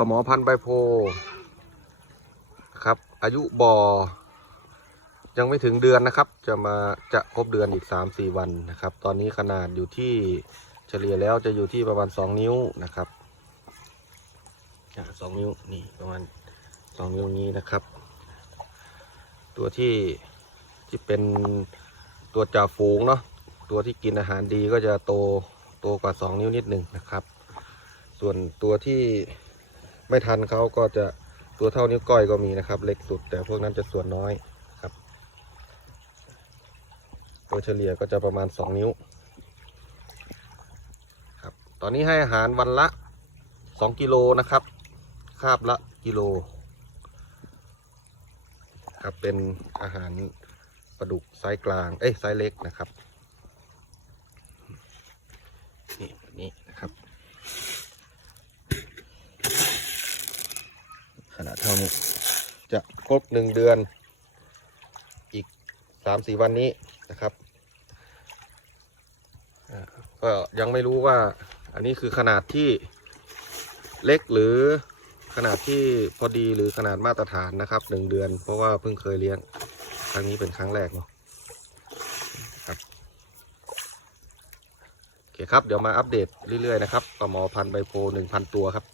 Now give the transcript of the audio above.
ปลาหมอพันใบโพครับ อายุบ่อ ยังไม่ถึงเดือนนะครับ จะมาจะครบเดือนอีกสามสี่วันนะครับ ตอนนี้ขนาดอยู่ที่เฉลี่ยแล้วจะอยู่ที่ประมาณสองนิ้วนะครับสองนิ้วนี่ประมาณสองนิ้วนี้นะครับ ตัวที่ที่เป็นตัวจ่าฝูงเนาะตัวที่กินอาหารดีก็จะโตโตกว่าสองนิ้วนิดหนึ่งนะครับ ส่วนตัวที่ ไม่ทันเขาก็จะตัวเท่านิ้วก้อยก็มีนะครับ เล็กสุด แต่พวกนั้นจะส่วนน้อยครับ ตัวเฉลี่ยก็จะประมาณ 2 นิ้วครับตอนนี้ให้อาหารวันละ 2 กิโลนะครับ คาบละกิโลครับเป็นอาหารปลาดุกไซส์กลาง เอ้ยไซส์เล็กนะครับ นี่แบบนี้นะครับ ขนาดเท่านี้จะครบหนึ่งเดือน อีกสามสี่วันนี้นะครับก็ยังไม่รู้ว่าอันนี้คือขนาดที่เล็กหรือขนาดที่พอดีหรือขนาดมาตรฐานนะครับหนึ่งเดือน เพราะว่าเพิ่งเคยเลี้ยงครั้งนี้เป็นครั้งแรกเนาะครับโอเคครับเดี๋ยวมาอัปเดตเรื่อยๆนะครับปลาหมอพันใบโพหนึ่งพันตัวครับ